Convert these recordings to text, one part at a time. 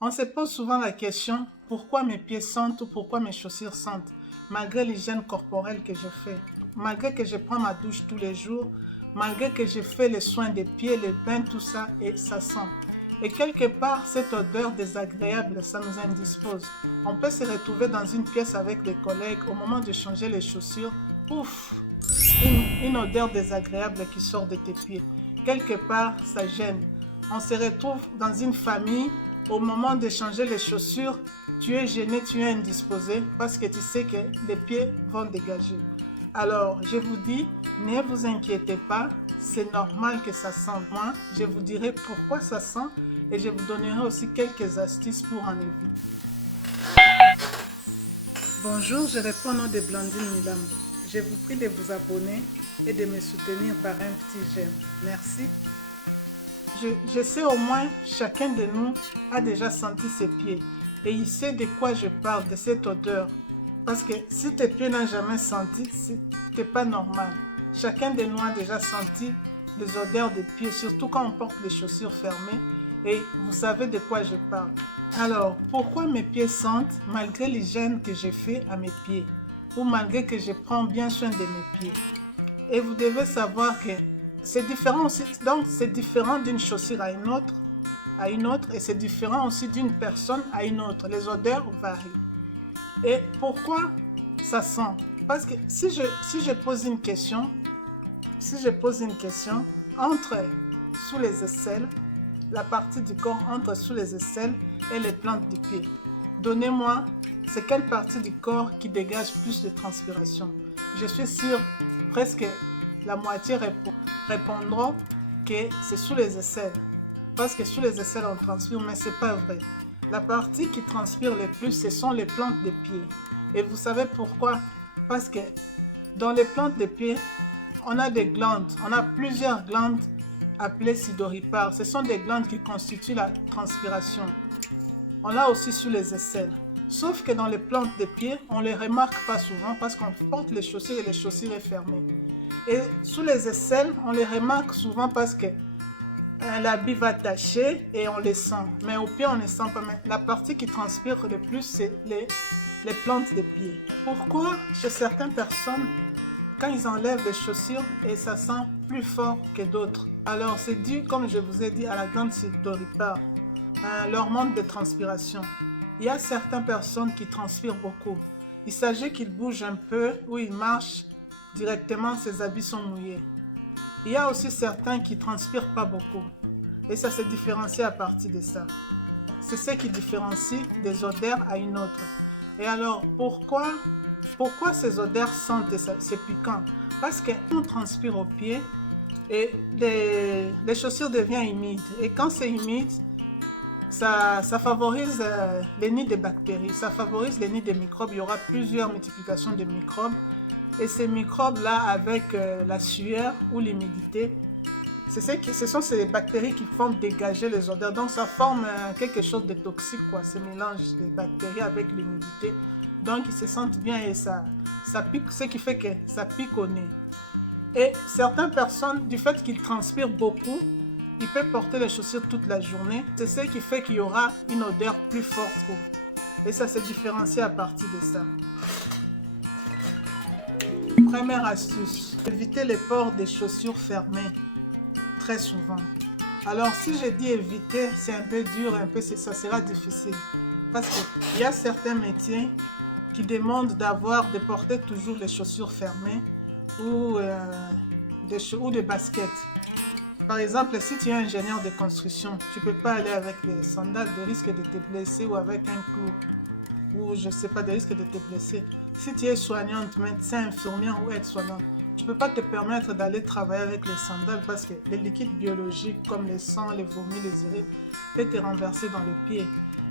On se pose souvent la question, pourquoi mes pieds sentent ou pourquoi mes chaussures sentent, malgré l'hygiène corporelle que je fais, malgré que je prends ma douche tous les jours, malgré que je fais les soins des pieds, les bains, tout ça, et ça sent. Et quelque part, cette odeur désagréable, ça nous indispose. On peut se retrouver dans une pièce avec des collègues, au moment de changer les chaussures, ouf, une odeur désagréable qui sort de tes pieds. Quelque part, ça gêne. On se retrouve dans une famille, au moment de changer les chaussures, tu es gêné, tu es indisposé parce que tu sais que les pieds vont dégager. Alors, je vous dis, ne vous inquiétez pas, c'est normal que ça sente. Moi, je vous dirai pourquoi ça sent et je vous donnerai aussi quelques astuces pour en éviter. Bonjour, je réponds au nom de Blandine Milambo. Je vous prie de vous abonner et de me soutenir par un petit j'aime. Merci. Je sais au moins chacun de nous a déjà senti ses pieds et il sait de quoi je parle, de cette odeur. Parce que si tes pieds n'ont jamais senti, c'est pas normal. Chacun de nous a déjà senti les odeurs des pieds, surtout quand on porte les chaussures fermées et vous savez de quoi je parle. Alors, pourquoi mes pieds sentent malgré l'hygiène que j'ai fait à mes pieds ou malgré que je prends bien soin de mes pieds? Et vous devez savoir que c'est différent aussi, donc c'est différent d'une chaussure à une autre, et c'est différent aussi d'une personne à une autre. Les odeurs varient. Et pourquoi ça sent? Parce que si je pose une question, entre sous les aisselles, la partie du corps entre sous les aisselles et les plantes du pied, donnez-moi, c'est quelle partie du corps qui dégage plus de transpiration? Je suis sûre, presque la moitié répondront que c'est sous les aisselles. Parce que sous les aisselles, on transpire, mais ce n'est pas vrai. La partie qui transpire le plus, ce sont les plantes des pieds. Et vous savez pourquoi? Parce que dans les plantes des pieds, on a des glandes. On a plusieurs glandes appelées sudoripares. Ce sont des glandes qui constituent la transpiration. On l'a aussi sous les aisselles. Sauf que dans les plantes des pieds, on ne les remarque pas souvent parce qu'on porte les chaussures et les chaussures sont fermées. Et sous les aisselles, on les remarque souvent parce que l'habit va tacher et on les sent. Mais au pied, on ne sent pas. Mais la partie qui transpire le plus, c'est les plantes des pieds. Pourquoi chez certaines personnes, quand ils enlèvent les chaussures, et ça sent plus fort que d'autres? Alors, c'est dû, comme je vous ai dit, à la glande sudoripare, leur manque de transpiration. Il y a certaines personnes qui transpirent beaucoup. Il s'agit qu'ils bougent un peu ou ils marchent directement, ses habits sont mouillés. Il y a aussi certains qui ne transpirent pas beaucoup. Et ça se différencie à partir de ça. C'est ce qui différencie des odeurs à une autre. Et alors, pourquoi ces odeurs sentent et c'est piquant? Parce qu'on transpire aux pieds et les chaussures deviennent humides. Et quand c'est humide, ça favorise les nids de bactéries, ça favorise les nids de microbes. Il y aura plusieurs multiplications de microbes. Et ces microbes-là, avec la sueur ou l'humidité, ce sont ces bactéries qui font dégager les odeurs. Donc, ça forme quelque chose de toxique, quoi. Ce mélange de bactéries avec l'humidité. Donc, ils se sentent bien et ça pique, ce qui fait que ça pique au nez. Et certaines personnes, du fait qu'ils transpirent beaucoup, ils peuvent porter les chaussures toute la journée. C'est ce qui fait qu'il y aura une odeur plus forte. Et ça se différencie à partir de ça. Première astuce, éviter les ports des chaussures fermées très souvent. Alors si je dis éviter, c'est un peu dur, ça sera difficile. Parce qu'il y a certains métiers qui demandent de porter toujours les chaussures fermées ou des baskets. Par exemple, si tu es ingénieur de construction, tu ne peux pas aller avec les sandales de risque de te blesser ou avec un clou. Ou je ne sais pas, de risque de te blesser. Si tu es soignante, médecin, infirmière ou aide-soignante, tu ne peux pas te permettre d'aller travailler avec les sandales parce que les liquides biologiques comme le sang, les vomis, les urines peuvent te renverser dans le pied.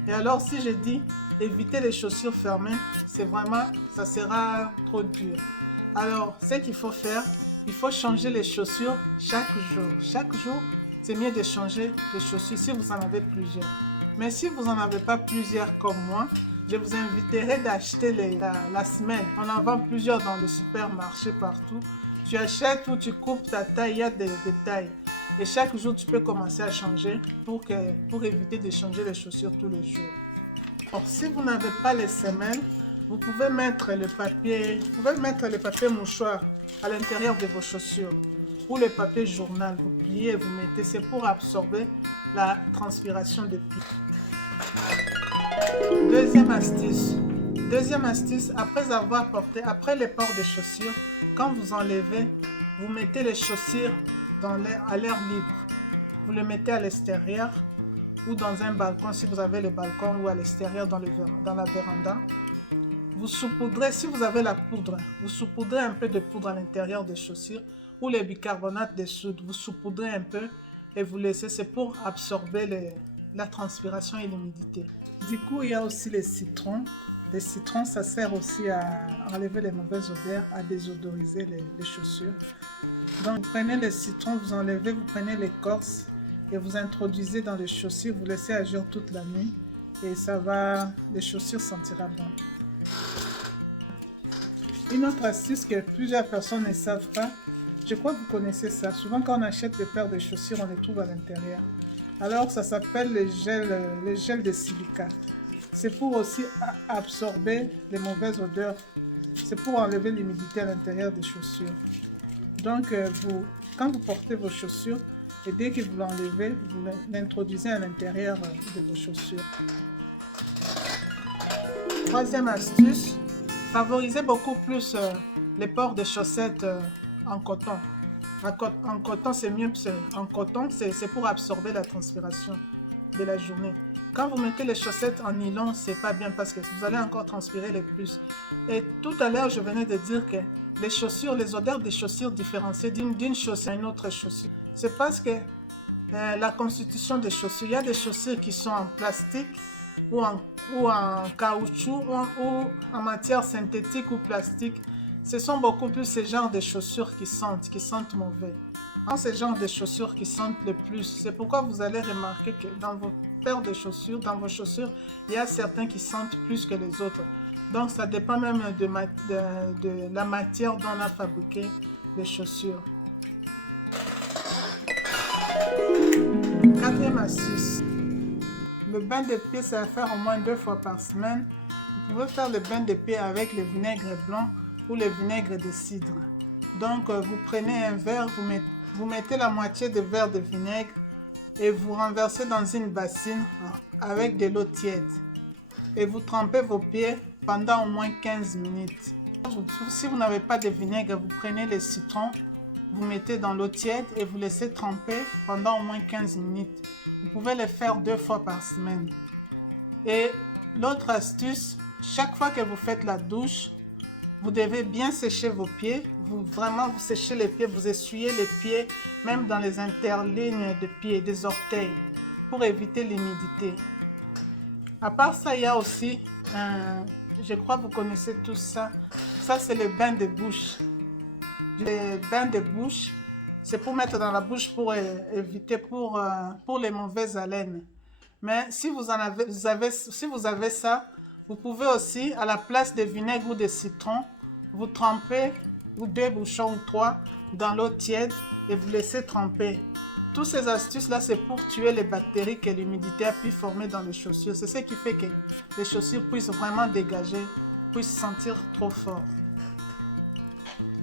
Et alors si je dis éviter les chaussures fermées, c'est vraiment, ça sera trop dur. Alors ce qu'il faut faire, il faut changer les chaussures chaque jour. Chaque jour, c'est mieux de changer les chaussures si vous en avez plusieurs. Mais si vous n'en avez pas plusieurs comme moi, je vous inviterai d'acheter la semaine. On en vend plusieurs dans le supermarché partout. Tu achètes ou tu coupes ta taille, il y a des tailles. Et chaque jour, tu peux commencer à changer pour éviter de changer les chaussures tous les jours. Alors, si vous n'avez pas les semelles, vous pouvez mettre le papier mouchoir à l'intérieur de vos chaussures ou le papier journal. Vous pliez, vous mettez, c'est pour absorber la transpiration des pieds. Deuxième astuce, après les ports des chaussures, quand vous enlevez, vous mettez les chaussures à l'air libre. Vous les mettez à l'extérieur ou dans un balcon si vous avez le balcon ou à l'extérieur dans la véranda. Vous saupoudrez, si vous avez la poudre, vous saupoudrez un peu de poudre à l'intérieur des chaussures ou le bicarbonate de soude. Vous saupoudrez un peu et vous laissez, c'est pour absorber la transpiration et l'humidité. Du coup, il y a aussi les citrons. Les citrons, ça sert aussi à enlever les mauvaises odeurs, à désodoriser les chaussures. Donc, vous prenez les citrons, vous enlevez, vous prenez l'écorce et vous introduisez dans les chaussures. Vous laissez agir toute la nuit et les chaussures sentiront bon. Une autre astuce que plusieurs personnes ne savent pas, je crois que vous connaissez ça. Souvent, quand on achète des paires de chaussures, on les trouve à l'intérieur. Alors, ça s'appelle le gel de silica. C'est pour aussi absorber les mauvaises odeurs. C'est pour enlever l'humidité à l'intérieur des chaussures. Donc, quand vous portez vos chaussures, et dès que vous l'enlevez, vous l'introduisez à l'intérieur de vos chaussures. Troisième astuce, favorisez beaucoup plus les ports de chaussettes en coton. En coton, c'est mieux. En coton, c'est pour absorber la transpiration de la journée. Quand vous mettez les chaussettes en nylon, c'est pas bien parce que vous allez encore transpirer les plus. Et tout à l'heure, je venais de dire que les odeurs des chaussures différenciées d'une chaussure à une autre chaussure. C'est parce que la constitution des chaussures, il y a des chaussures qui sont en plastique ou en caoutchouc ou en matière synthétique ou plastique. Ce sont beaucoup plus ce genre de chaussures qui sentent mauvais. Dans ce genre de chaussures qui sentent le plus. C'est pourquoi vous allez remarquer que dans vos paires de chaussures, dans vos chaussures, il y a certains qui sentent plus que les autres. Donc ça dépend même de la matière dont on a fabriqué les chaussures. Quatrième astuce. Le bain de pied, c'est à faire au moins 2 fois par semaine. Vous pouvez faire le bain de pied avec le vinaigre blanc ou le vinaigre de cidre. Donc vous prenez un verre, vous mettez la moitié de verre de vinaigre et vous renversez dans une bassine avec de l'eau tiède. Et vous trempez vos pieds pendant au moins 15 minutes. Si vous n'avez pas de vinaigre, vous prenez les citrons, vous mettez dans l'eau tiède et vous laissez tremper pendant au moins 15 minutes. Vous pouvez le faire 2 fois par semaine. Et l'autre astuce, chaque fois que vous faites la douche, vous devez bien sécher vos pieds. Vous séchez les pieds, vous essuyez les pieds, même dans les interlignes de pieds, des orteils, pour éviter l'humidité. À part ça, il y a aussi, je crois que vous connaissez tous ça. Ça, c'est le bain de bouche. Le bain de bouche, c'est pour mettre dans la bouche pour éviter pour les mauvaises haleines. Mais si vous avez ça, vous pouvez aussi, à la place de vinaigre ou de citron, vous trempez 2 bouchons ou 3 dans l'eau tiède et vous laissez tremper. Toutes ces astuces-là, c'est pour tuer les bactéries que l'humidité a pu former dans les chaussures. C'est ce qui fait que les chaussures puissent vraiment dégager, puissent sentir trop fort.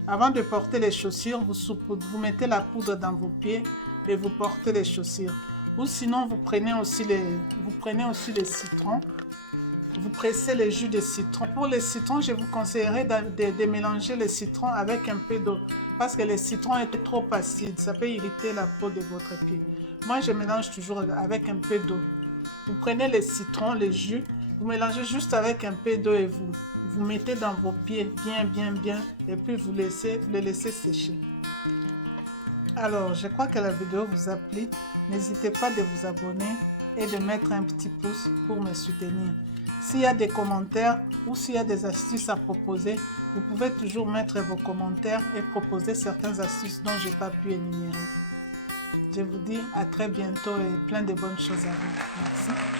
Avant de porter les chaussures, vous mettez la poudre dans vos pieds et vous portez les chaussures. Ou sinon, vous prenez aussi les citrons. Vous pressez les jus de citron. Pour les citrons, je vous conseillerais de mélanger les citrons avec un peu d'eau. Parce que le citron est trop acide. Ça peut irriter la peau de votre pied. Moi, je mélange toujours avec un peu d'eau. Vous prenez les citrons, les jus. Vous mélangez juste avec un peu d'eau et vous mettez dans vos pieds bien. Et puis vous les laissez sécher. Alors, je crois que la vidéo vous a plu. N'hésitez pas de vous abonner et de mettre un petit pouce pour me soutenir. S'il y a des commentaires ou s'il y a des astuces à proposer, vous pouvez toujours mettre vos commentaires et proposer certaines astuces dont je n'ai pas pu énumérer. Je vous dis à très bientôt et plein de bonnes choses à vous. Merci.